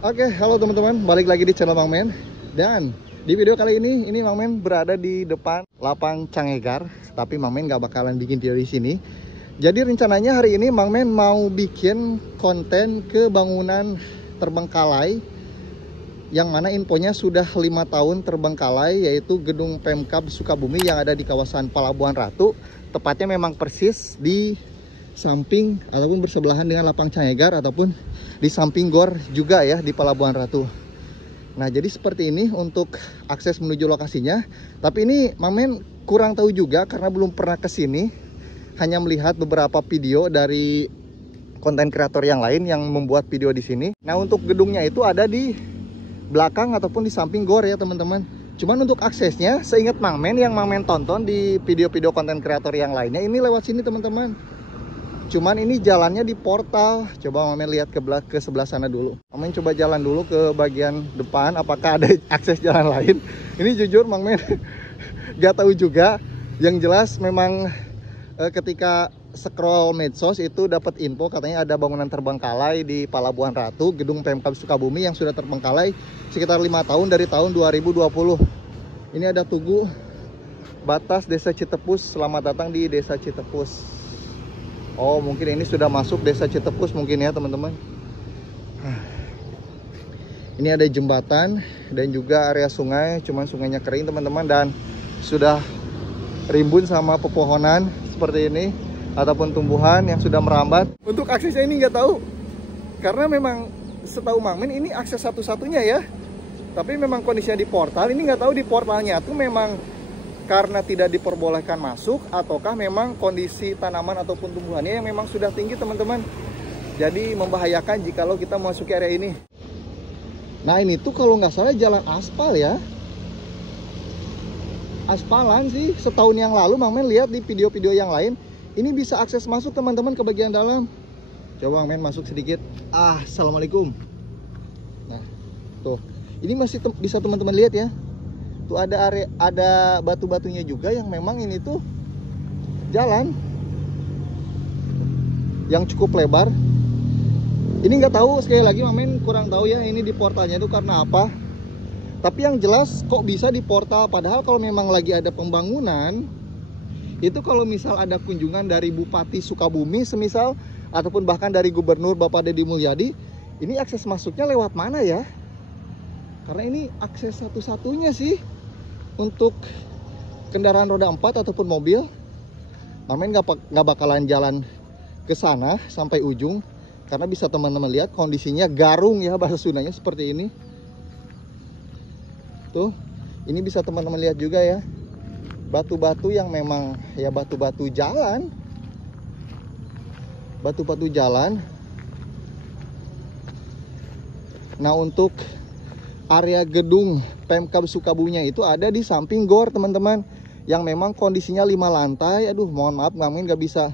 Oke, halo teman-teman, balik lagi di channel Mang Men. Dan di video kali ini Mang Men berada di depan Lapang Cangegar. Tapi Mang Men gak bakalan bikin video di sini. Jadi rencananya hari ini Mang Men mau bikin konten ke bangunan terbengkalai, yang mana infonya sudah 5 tahun terbengkalai, yaitu gedung Pemkab Sukabumi yang ada di kawasan Palabuhan Ratu. Tepatnya memang persis di samping ataupun bersebelahan dengan Lapang Cangegar ataupun di samping gor juga ya di Palabuhan Ratu. Nah, jadi seperti ini untuk akses menuju lokasinya. Tapi ini Mang Men kurang tahu juga karena belum pernah ke sini. Hanya melihat beberapa video dari konten kreator yang lain yang membuat video di sini. Nah, untuk gedungnya itu ada di belakang ataupun di samping gor ya, teman-teman. Cuman untuk aksesnya, seingat Mang Men yang Mang Men tonton di video-video konten kreator yang lainnya, ini lewat sini, teman-teman. Cuman ini jalannya di portal. Coba Mang Men lihat ke sebelah sana dulu. Mang Men coba jalan dulu ke bagian depan, apakah ada akses jalan lain. Ini jujur Mang Men gak tahu juga. Yang jelas memang ketika scroll medsos itu dapat info katanya ada bangunan terbengkalai di Palabuhan Ratu, gedung Pemkab Sukabumi yang sudah terbengkalai sekitar 5 tahun dari tahun 2020. Ini ada tugu batas Desa Citepus. Selamat datang di Desa Citepus. Oh, mungkin ini sudah masuk Desa Citepus mungkin ya, teman-teman. Ini ada jembatan dan juga area sungai, cuman sungainya kering, teman-teman, dan sudah rimbun sama pepohonan seperti ini ataupun tumbuhan yang sudah merambat. Untuk aksesnya ini nggak tahu, karena memang setahu Mang Men ini akses satu-satunya ya. Tapi memang kondisinya di portal, ini nggak tahu di portalnya tuh memang karena tidak diperbolehkan masuk ataukah memang kondisi tanaman ataupun tumbuhannya yang memang sudah tinggi, teman-teman. Jadi membahayakan jikalau kita memasuki area ini. Nah, ini tuh kalau nggak salah jalan aspal ya. Aspalan sih, setahun yang lalu Mang Men lihat di video-video yang lain. Ini bisa akses masuk, teman-teman, ke bagian dalam. Coba Mang Men masuk sedikit. Assalamualaikum. Nah, tuh. Ini masih bisa teman-teman lihat ya. Tuh ada area, ada batu-batunya juga yang memang ini tuh jalan yang cukup lebar. Ini nggak tahu, sekali lagi Mang Men kurang tahu ya ini di portalnya itu karena apa. Tapi yang jelas kok bisa di portal, padahal kalau memang lagi ada pembangunan, itu kalau misal ada kunjungan dari Bupati Sukabumi semisal, ataupun bahkan dari Gubernur Bapak Deddy Mulyadi, ini akses masuknya lewat mana ya? Karena ini akses satu-satunya sih untuk kendaraan roda 4 ataupun mobil. Mang Men nggak bakalan jalan ke sana sampai ujung, karena bisa teman-teman lihat kondisinya garung ya, bahasa Sundanya seperti ini. Tuh, ini bisa teman-teman lihat juga ya, batu-batu yang memang ya batu-batu jalan. Batu-batu jalan. Nah, untuk area gedung Pemkab Sukabumi itu ada di samping gor, teman-teman, yang memang kondisinya 5 lantai. Aduh, mohon maaf Mang Men gak bisa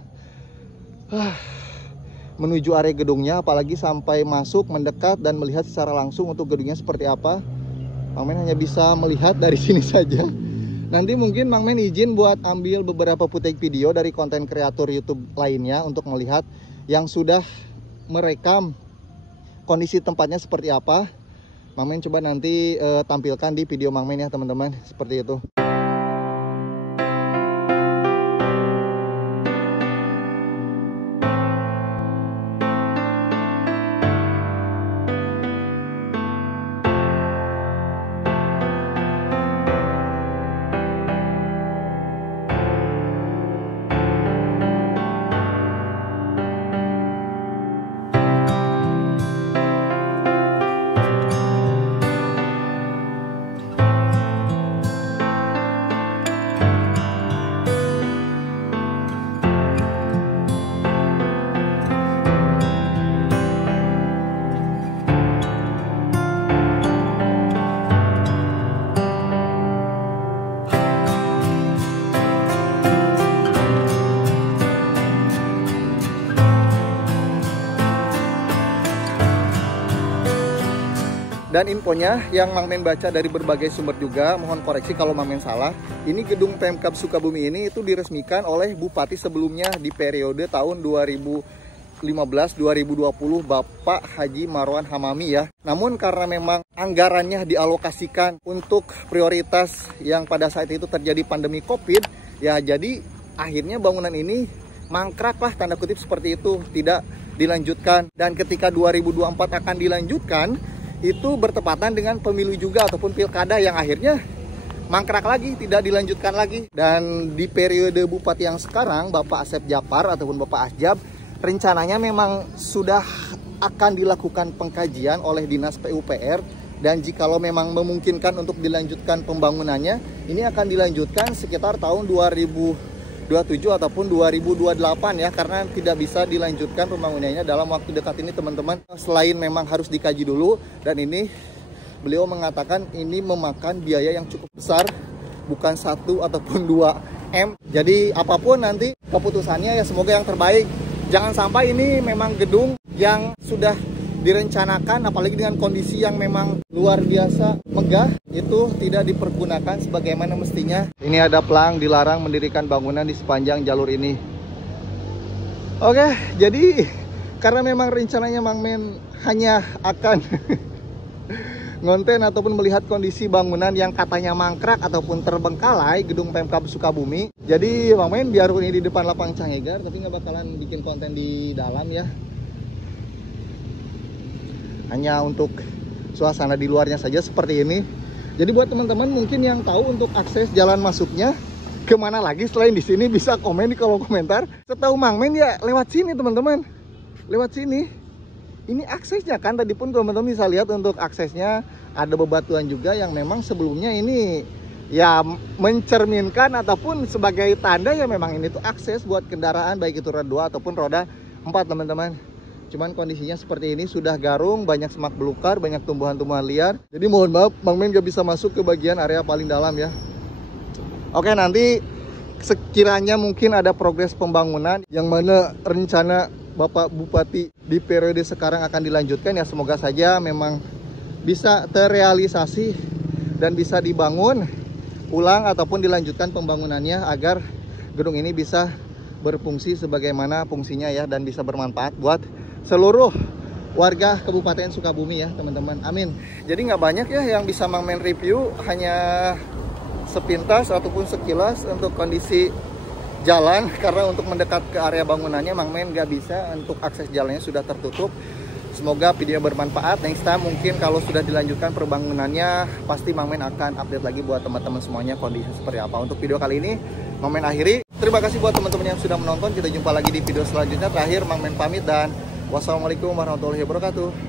menuju area gedungnya, apalagi sampai masuk, mendekat dan melihat secara langsung untuk gedungnya seperti apa. Mang Men hanya bisa melihat dari sini saja. Nanti mungkin Mang Men izin buat ambil beberapa footage video dari konten kreator YouTube lainnya untuk melihat yang sudah merekam kondisi tempatnya seperti apa. Mang Men coba nanti tampilkan di video Mang Men ya, teman-teman, seperti itu. Dan infonya yang Mang Men baca dari berbagai sumber juga, mohon koreksi kalau Mang Men salah. Ini gedung Pemkab Sukabumi ini itu diresmikan oleh bupati sebelumnya di periode tahun 2013 2015-2020 Bapak Haji Marwan Hamami ya. Namun karena memang anggarannya dialokasikan untuk prioritas yang pada saat itu terjadi pandemi Covid ya, jadi akhirnya bangunan ini mangkrak lah, tanda kutip seperti itu, tidak dilanjutkan. Dan ketika 2024 akan dilanjutkan, itu bertepatan dengan pemilu juga ataupun pilkada yang akhirnya mangkrak lagi, tidak dilanjutkan lagi. Dan di periode bupati yang sekarang, Bapak Asep Japar ataupun Bapak Asjab, rencananya memang sudah akan dilakukan pengkajian oleh Dinas PUPR. Dan jikalau memang memungkinkan untuk dilanjutkan pembangunannya, ini akan dilanjutkan sekitar tahun 2027 ataupun 2028 ya, karena tidak bisa dilanjutkan pembangunannya dalam waktu dekat ini teman-teman. Selain memang harus dikaji dulu, dan ini beliau mengatakan ini memakan biaya yang cukup besar, bukan 1 ataupun 2 M. Jadi apapun nanti keputusannya ya semoga yang terbaik. Jangan sampai ini memang gedung yang sudah direncanakan, apalagi dengan kondisi yang memang luar biasa megah, itu tidak dipergunakan sebagaimana mestinya. Ini ada pelang dilarang mendirikan bangunan di sepanjang jalur ini. Oke, jadi karena memang rencananya Mang Men hanya akan ngonten ataupun melihat kondisi bangunan yang katanya mangkrak ataupun terbengkalai gedung Pemkab Sukabumi. Jadi Mang Men biarpun ini di depan lapang Cangegar, tapi nggak bakalan bikin konten di dalam ya. Hanya untuk suasana di luarnya saja seperti ini. Jadi buat teman-teman mungkin yang tahu untuk akses jalan masuknya kemana lagi selain di sini, bisa komen di kolom komentar. Setahu Mang Men ya lewat sini teman-teman, lewat sini. Ini aksesnya kan, tadi pun teman-teman bisa lihat untuk aksesnya ada bebatuan juga yang memang sebelumnya ini ya mencerminkan ataupun sebagai tanda ya memang ini tuh akses buat kendaraan baik itu roda 2 ataupun roda 4 teman-teman. Cuman kondisinya seperti ini, sudah garung, banyak semak belukar, banyak tumbuhan-tumbuhan liar. Jadi mohon maaf Mang Men gak bisa masuk ke bagian area paling dalam ya. Oke, nanti sekiranya mungkin ada progres pembangunan yang mana rencana Bapak Bupati di periode sekarang akan dilanjutkan ya, semoga saja memang bisa terrealisasi dan bisa dibangun ulang ataupun dilanjutkan pembangunannya agar gedung ini bisa berfungsi sebagaimana fungsinya ya, dan bisa bermanfaat buat seluruh warga Kabupaten Sukabumi ya teman-teman. Amin. Jadi nggak banyak ya yang bisa Mang Men review, hanya sepintas ataupun sekilas untuk kondisi jalan, karena untuk mendekat ke area bangunannya Mang Men nggak bisa, untuk akses jalannya sudah tertutup. Semoga video bermanfaat. Next time mungkin kalau sudah dilanjutkan perbangunannya, pasti Mang Men akan update lagi buat teman-teman semuanya kondisi seperti apa. Untuk video kali ini Mang Men akhiri. Terima kasih buat teman-teman yang sudah menonton. Kita jumpa lagi di video selanjutnya. Terakhir Mang Men pamit dan wassalamualaikum warahmatullahi wabarakatuh.